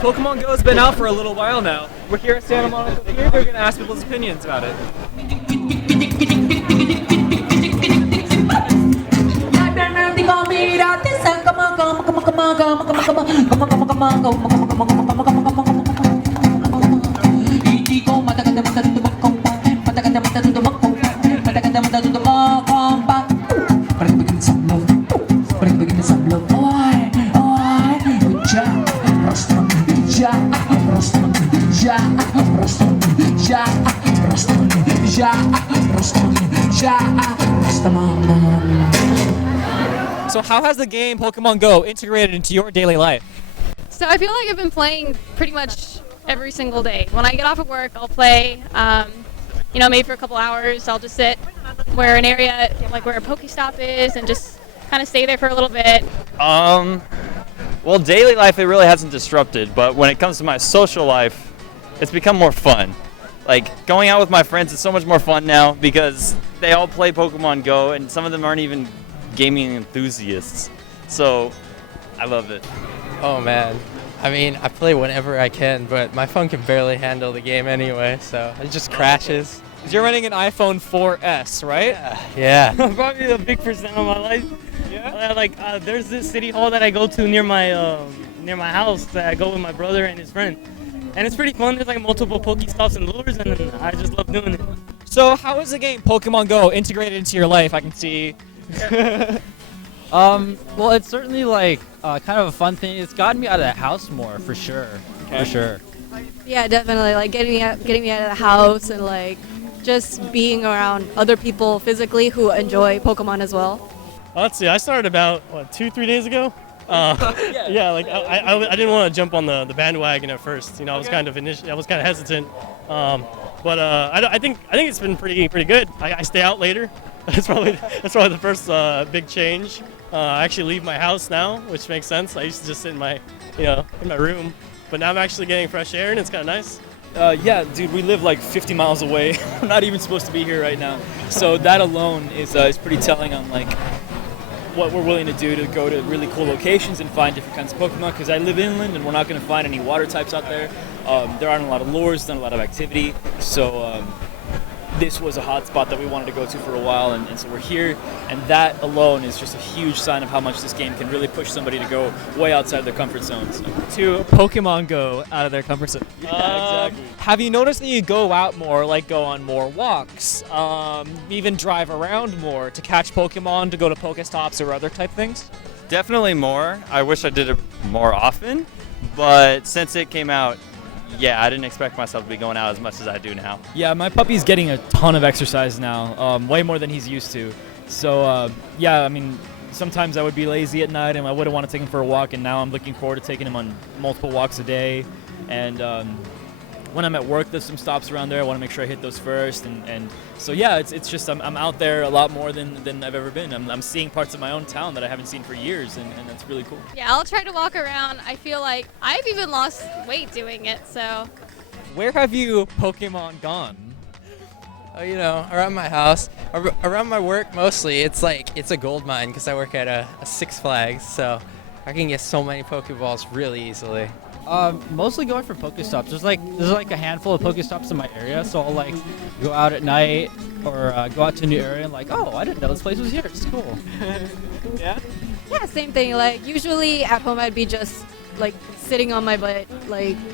Pokemon GO's been out for a little while now. We're here at Santa Monica Pier. We're going to ask people's opinions about it. So how has the game Pokemon GO integrated into your daily life? So I feel like I've been playing pretty much every single day. When I get off of work, I'll play, maybe for a couple hours. I'll just sit where an area, like where a Pokestop is, and just kind of stay there for a little bit. Well, daily life, it really hasn't disrupted, but when it comes to my social life, it's become more fun. Like, going out with my friends is so much more fun now because they all play Pokemon GO, and some of them aren't even gaming enthusiasts. So, I love it. Oh man, I mean, I play whenever I can, but my phone can barely handle the game anyway, so it just crashes. You're running an iPhone 4S, right? Yeah. Probably a big percent of my life. Yeah. There's this city hall that I go to near my house that I go with my brother and his friend, and it's pretty fun. There's like multiple Pokestops and lures, and I just love doing it. So how is the game Pokemon GO integrated into your life? I can see. Well, it's certainly kind of a fun thing. It's gotten me out of the house more, for sure. Okay. For sure. Yeah, definitely. Like getting me out of the house and like just being around other people physically who enjoy Pokemon as well. Let's see. I started about 2-3 days ago. I didn't want to jump on the bandwagon at first. I was kind of hesitant. I think it's been pretty good. I stay out later. That's probably the first big change. I actually leave my house now, which makes sense. I used to just sit in my room, but now I'm actually getting fresh air and it's kind of nice. Yeah, dude, we live like 50 miles away. I'm not even supposed to be here right now. So that alone is pretty telling on like what we're willing to do to go to really cool locations and find different kinds of Pokemon, because I live inland and we're not going to find any water types out there. There aren't a lot of lures, not a lot of activity. So this was a hot spot that we wanted to go to for a while, and so we're here, and that alone is just a huge sign of how much this game can really push somebody to go way outside of their comfort zones. To Pokemon GO out of their comfort zone. Yeah, exactly. Have you noticed that you go out more, like go on more walks, even drive around more to catch Pokemon, to go to Pokestops or other type things? Definitely more. I wish I did it more often, but since it came out, yeah, I didn't expect myself to be going out as much as I do now. Yeah, my puppy's getting a ton of exercise now, way more than he's used to. So, yeah, I mean, sometimes I would be lazy at night and I wouldn't want to take him for a walk, and now I'm looking forward to taking him on multiple walks a day. And when I'm at work, there's some stops around there. I want to make sure I hit those first. And so, yeah, it's just I'm out there a lot more than I've ever been. I'm seeing parts of my own town that I haven't seen for years, and that's really cool. Yeah, I'll try to walk around. I feel like I've even lost weight doing it, so. Where have you Pokemon gone? Oh, around my house, around my work mostly, it's a gold mine because I work at a Six Flags, so I can get so many Pokeballs really easily. Mostly going for Pokestops. There's a handful of Pokestops in my area, so I'll go out at night or go out to a new area and oh, I didn't know this place was here. It's cool. Yeah? Yeah, same thing. Like usually at home I'd be just sitting on my butt,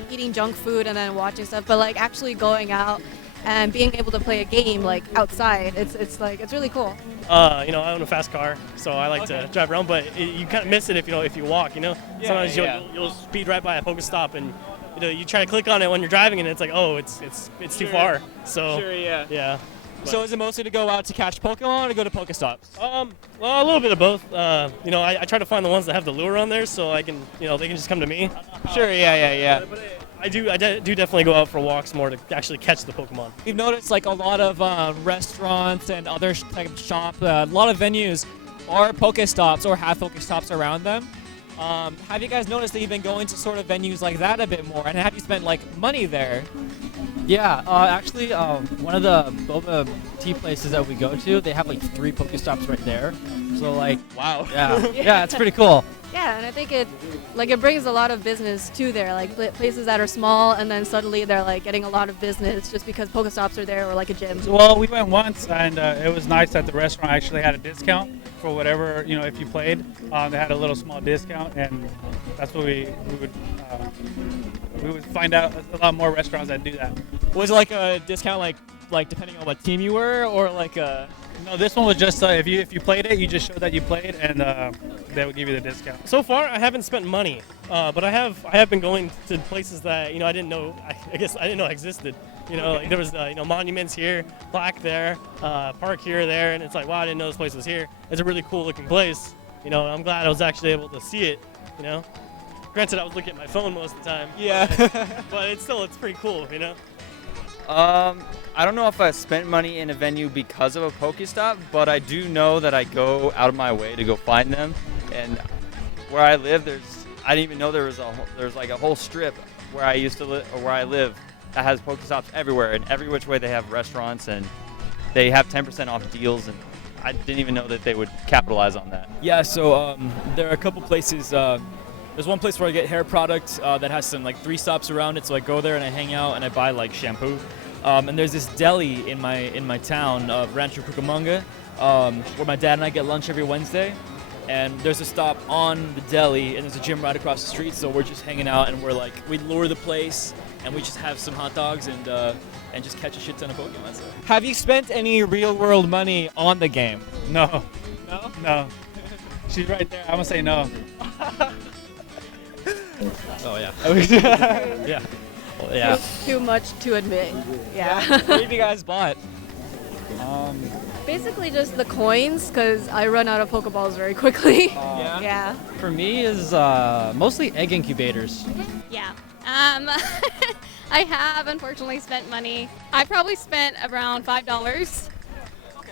eating junk food and then watching stuff, but actually going out and being able to play a game outside, it's really cool. I own a fast car, so I like to drive around, but you kind of miss it if you walk. Sometimes you'll speed right by a Pokestop and you try to click on it when you're driving and it's it's too far. So Sure, yeah. yeah. So is it mostly to go out to catch Pokemon or to go to Pokestops? Well, a little bit of both. I try to find the ones that have the lure on there, so I can, they can just come to me. Sure, yeah. But I do definitely go out for walks more to actually catch the Pokemon. We've noticed a lot of restaurants and other type of shop, a lot of venues are Pokestops or have Pokestops around them. Have you guys noticed that you've been going to sort of venues like that a bit more, and have you spent money there? Yeah, actually, one of the boba tea places that we go to, they have 3 Pokestops right there. So Wow. yeah, it's pretty cool. Yeah, and I think it brings a lot of business to there, like places that are small, and then suddenly they're like getting a lot of business just because Pokestops are there or like a gym. Well, we went once, and it was nice that the restaurant actually had a discount for whatever, if you played. They had a little small discount, and that's what we would find out a lot more restaurants that do that. Was it like a discount, like depending on what team you were, or like a? No, this one was just if you played it, you just showed that you played, and they would give you the discount. So far, I haven't spent money, but I have been going to places that I didn't know. I guess I didn't know existed. Like there was monuments here, plaque there, park here, there, and it's like, wow, I didn't know this place was here. It's a really cool looking place. I'm glad I was actually able to see it. Granted, I was looking at my phone most of the time. Yeah. But it's pretty cool. I don't know if I spent money in a venue because of a Pokestop, but I do know that I go out of my way to go find them. And where I live, I didn't even know there's like a whole strip where I used to live, or where I live, that has Pokestops everywhere, and every which way they have restaurants, and they have 10% off deals, and I didn't even know that they would capitalize on that. Yeah, so there are a couple places. There's one place where I get hair products that has some like 3 stops around it, so I go there and I hang out and I buy like shampoo. And there's this deli in my town of Rancho Cucamonga, where my dad and I get lunch every Wednesday. And there's a stop on the deli, and there's a gym right across the street. So we're just hanging out, and we lure the place, and we just have some hot dogs and just catch a shit ton of Pokemon. So. Have you spent any real world money on the game? No. No? No. She's right there. I'm gonna say no. Oh yeah. Yeah. Well, yeah. Too much to admit. Yeah. What have you guys bought? Basically just the coins, because I run out of Pokeballs very quickly. Yeah. Yeah. For me is mostly egg incubators. Yeah. I have unfortunately spent money. I probably spent around $5.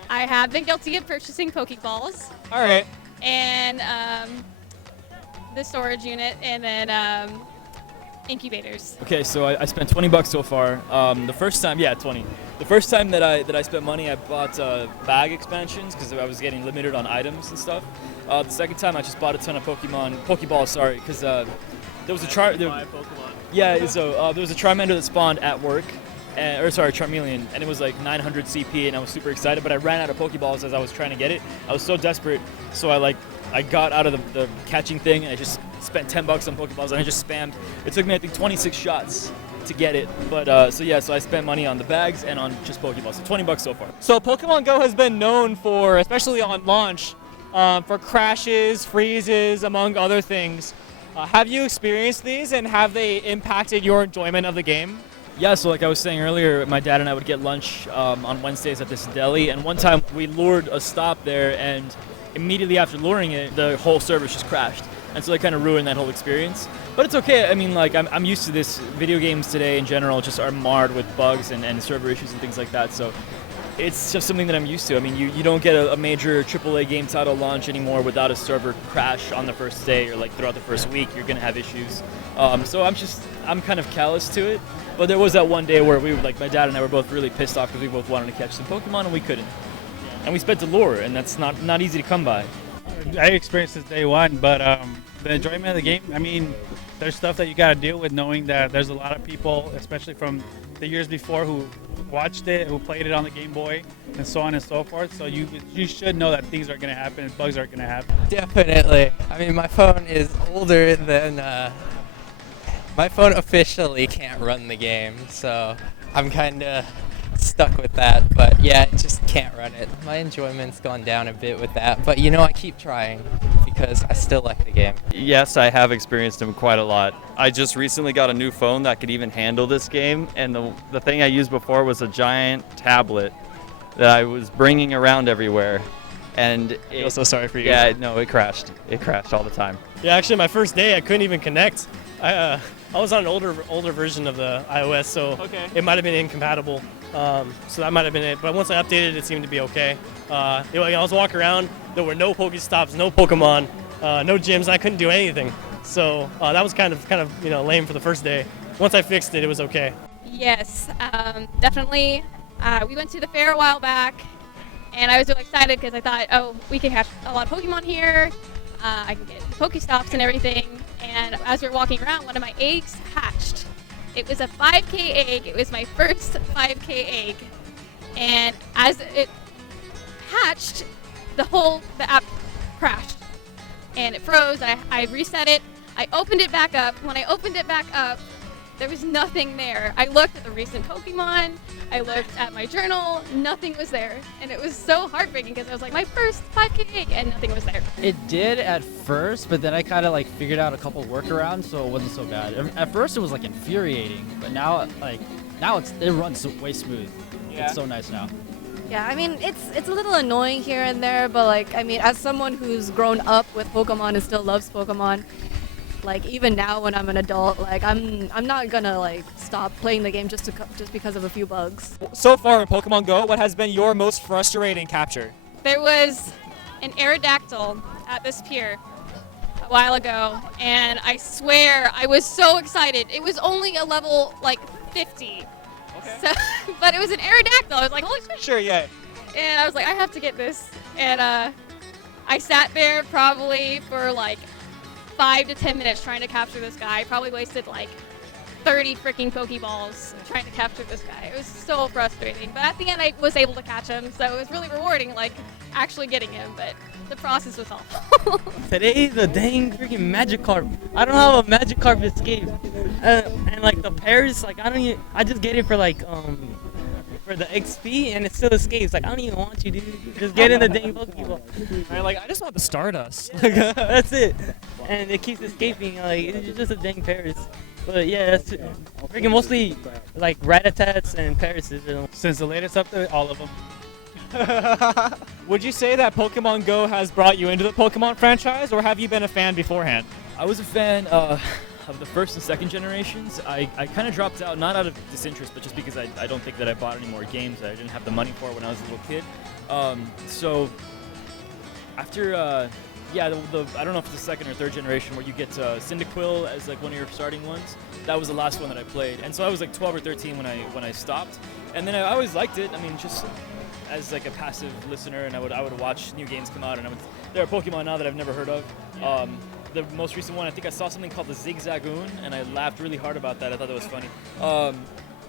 I have been guilty of purchasing Pokeballs All right. and the storage unit, and then incubators. Okay, so I spent $20 so far. The first time, 20. The first time that I spent money, I bought bag expansions because I was getting limited on items and stuff. The second time, I just bought a ton of Pokeballs. Sorry, because there was a Yeah, so there was a Charmander that spawned at work, Charmeleon, and it was like 900 CP, and I was super excited. But I ran out of Pokeballs as I was trying to get it. I was so desperate, so I got out of the catching thing, and I just spent $10 on Pokeballs, and I just spammed. It took me, I think, 26 shots to get it. But so I spent money on the bags and on just Pokeballs. So $20 so far. So Pokemon Go has been known for, especially on launch, for crashes, freezes, among other things. Have you experienced these, and have they impacted your enjoyment of the game? Yeah, so like I was saying earlier, my dad and I would get lunch on Wednesdays at this deli, and one time we lured a stop there, and immediately after luring it, the whole service just crashed. And so that kind of ruined that whole experience. But it's okay. I mean, like, I'm used to this. Video games today in general just are marred with bugs and server issues and things like that. So it's just something that I'm used to. I mean, you don't get a major AAA game title launch anymore without a server crash on the first day or like throughout the first week. You're going to have issues. So I'm kind of callous to it. But there was that one day where my dad and I were both really pissed off because we both wanted to catch some Pokemon and we couldn't. And we spent the lure, and that's not easy to come by. I experienced this day one, but the enjoyment of the game, I mean, there's stuff that you got to deal with knowing that there's a lot of people, especially from the years before, who watched it, who played it on the Game Boy, and so on and so forth. So you should know that things are going to happen and bugs are going to happen. Definitely. I mean, my phone is older than... my phone officially can't run the game, so I'm kind of stuck with that. But yeah, it just can't run it. My enjoyment's gone down a bit with that, but I keep trying because I still like the game. Yes, I have experienced them quite a lot. I just recently got a new phone that could even handle this game, and the thing I used before was a giant tablet that I was bringing around everywhere. And I feel so sorry for you. Yeah, no, it crashed. It crashed all the time. Yeah, actually, my first day, I couldn't even connect. I was on an older version of the iOS, so it might have been incompatible. So that might have been it. But once I updated, it seemed to be okay. I was walking around. There were no Pokestops, no Pokemon, no gyms. I couldn't do anything. So that was kind of lame for the first day. Once I fixed it, it was okay. Yes, definitely. We went to the fair a while back, and I was really excited because I thought, we could catch a lot of Pokemon here. I can get Pokestops and everything. And as we were walking around, one of my eggs hatched. It was a 5K egg. It was my first 5K egg. And as it hatched, the app crashed. And it froze. I reset it. I opened it back up. When I opened it back up, there was nothing there. I looked at the recent Pokemon. I looked at my journal. Nothing was there. And it was so heartbreaking because I was like, my first 5K egg, and nothing was there. It did at first, but then I kind of like figured out a couple workarounds, so it wasn't so bad. At first, it was like infuriating, but now it runs way smooth. Yeah. It's so nice now. Yeah, I mean, it's a little annoying here and there, but like, I mean, as someone who's grown up with Pokemon and still loves Pokemon, like even now when I'm an adult, like I'm not gonna like stop playing the game just because of a few bugs. So far in Pokemon Go, what has been your most frustrating capture? There was an Aerodactyl at this pier a while ago, and I swear I was so excited. It was only a level like 50. Okay. So, but it was an Aerodactyl. I was like, holy shit. Sure, yeah. And I was like, I have to get this. And I sat there probably for like 5 to 10 minutes trying to capture this guy. I probably wasted like 30 freaking Pokeballs trying to capture this guy. It was so frustrating. But at the end, I was able to catch him, so it was really rewarding, like actually getting him. But the process was awful. Today, the dang freaking Magikarp. I don't have a Magikarp escape, and like the pairs, like I just get it for like for the XP, and it still escapes. Like I don't even want you, dude. Just get in the dang Pokeball. Right, like I just want the Stardust. That's it. And it keeps escaping. Like it's just a dang Paris. But yeah, that's freaking mostly like Rattatas and Parises. Since the latest update, all of them. Would you say that Pokemon Go has brought you into the Pokemon franchise, or have you been a fan beforehand? I was a fan of the first and second generations. I kind of dropped out, not out of disinterest, but just because I don't think that I bought any more games that I didn't have the money for when I was a little kid. So after, I don't know if it's the second or third generation where you get Cyndaquil as like one of your starting ones. That was the last one that I played, and so I was like 12 or 13 when I stopped. And then I always liked it. I mean, just as like a passive listener, and I would watch new games come out, and there are Pokemon now that I've never heard of. The most recent one, I think I saw something called the Zigzagoon, and I laughed really hard about that. I thought that was funny.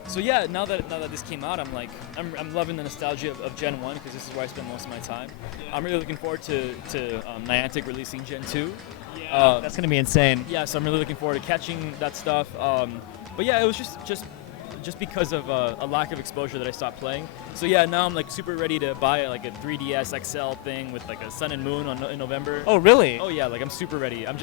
So yeah, now that this came out, I'm loving the nostalgia of Gen 1 because this is where I spend most of my time. I'm really looking forward to Niantic releasing Gen 2. Yeah, that's gonna be insane. Yeah, so I'm really looking forward to catching that stuff. But yeah, it was just because of a lack of exposure that I stopped playing. So yeah, now I'm like super ready to buy like a 3DS XL thing with like a Sun and Moon in November. Oh really? Oh yeah, like I'm super ready. I'm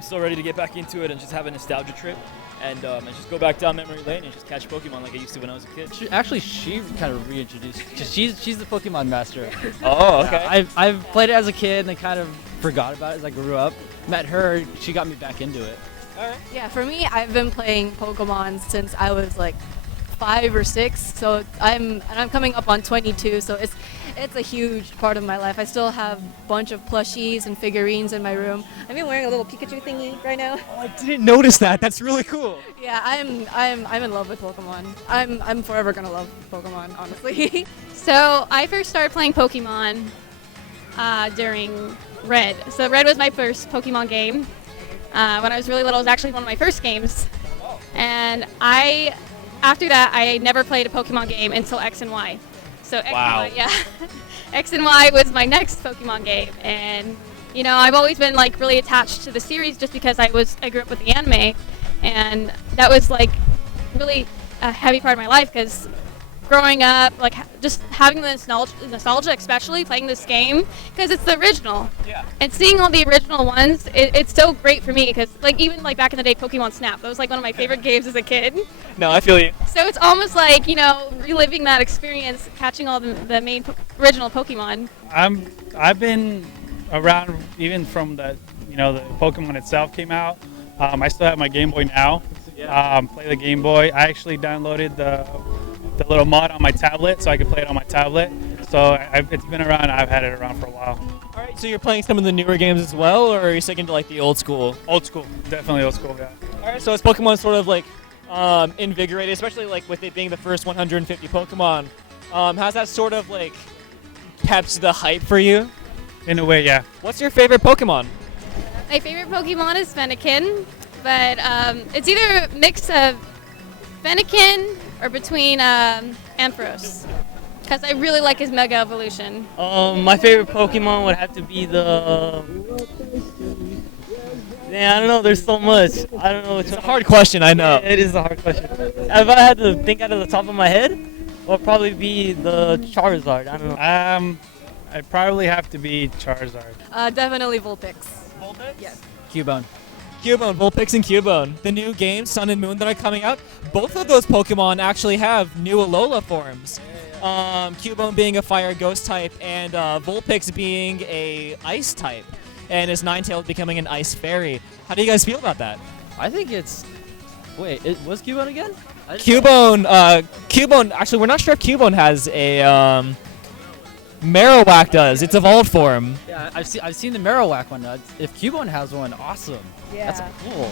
still ready to get back into it and just have a nostalgia trip and just go back down memory lane and just catch Pokemon like I used to when I was a kid. She kind of reintroduced. She's the Pokemon master. Oh okay. I've played it as a kid and I kind of forgot about it as I grew up. Met her, she got me back into it. All right. Yeah, for me, I've been playing Pokemon since I was like 5 or 6. So I'm coming up on 22. So it's a huge part of my life. I still have a bunch of plushies and figurines in my room. I'm even wearing a little Pikachu thingy right now. Oh, I didn't notice that. That's really cool. Yeah, I'm in love with Pokemon. I'm forever gonna love Pokemon, honestly. So I first started playing Pokemon during Red. So Red was my first Pokemon game. When I was really little, it was actually one of my first games. And after that, I never played a Pokemon game until X and Y. So X Wow. and Y, yeah. X and Y was my next Pokemon game. And, you know, I've always been like really attached to the series just because I grew up with the anime. And that was like really a heavy part of my life because growing up, like just having the nostalgia, especially playing this game, because it's the original. Yeah. And seeing all the original ones, it's so great for me because like even like back in the day, Pokemon Snap, that was like one of my favorite games as a kid. No, I feel you. So it's almost like, you know, reliving that experience, catching all the main original Pokemon. I've been around even from the Pokemon itself came out. I still have my Game Boy now. Yeah. Play the Game Boy. I actually downloaded the little mod on my tablet so I could play it on my tablet. So it's been around. I've had it around for a while. All right, so you're playing some of the newer games as well, or are you sticking to like the old school? Old school, definitely old school. Yeah. All right, so is Pokemon sort of like invigorated, especially like with it being the first 150 Pokemon? Has that sort of like kept the hype for you? In a way, yeah. What's your favorite Pokemon? My favorite Pokemon is Fennekin, but it's either a mix of Fennekin or between Ampharos, because I really like his Mega Evolution. My favorite Pokemon would have to be the. Man, I don't know. There's so much. I don't know. It's a hard question, I know. It is a hard question. If I had to think out of the top of my head, it would probably be the Charizard. I don't know. I'd probably have to be Charizard. Definitely Vulpix. Vulpix? Yes. Cubone. Cubone, Vulpix and Cubone. The new games, Sun and Moon, that are coming out, both of those Pokemon actually have new Alola forms. Cubone being a fire ghost type, and Vulpix being a ice type, and his Ninetales becoming an ice fairy. How do you guys feel about that? I think it's. Wait, it was Cubone again? Cubone, actually, we're not sure if Cubone has a. Marowak does. It's evolved form. Yeah, I've seen the Marowak one. If Cubone has one, awesome. Yeah. That's cool.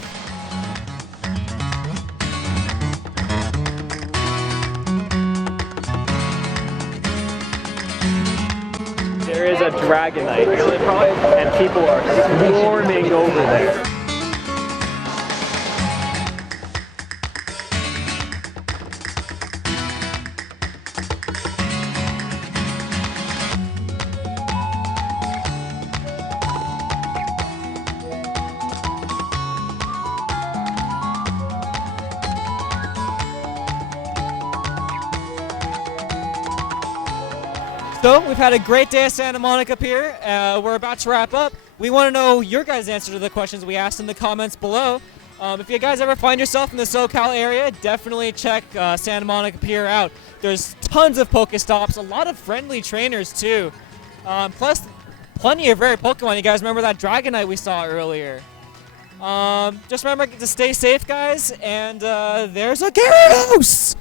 There is a Dragonite, and people are swarming over there. So, we've had a great day at Santa Monica Pier. We're about to wrap up. We want to know your guys' answer to the questions we asked in the comments below. If you guys ever find yourself in the SoCal area, definitely check Santa Monica Pier out. There's tons of Pokestops, a lot of friendly trainers too. Plus, plenty of rare Pokemon. You guys remember that Dragonite we saw earlier? Just remember to stay safe, guys, and there's a Gyarados!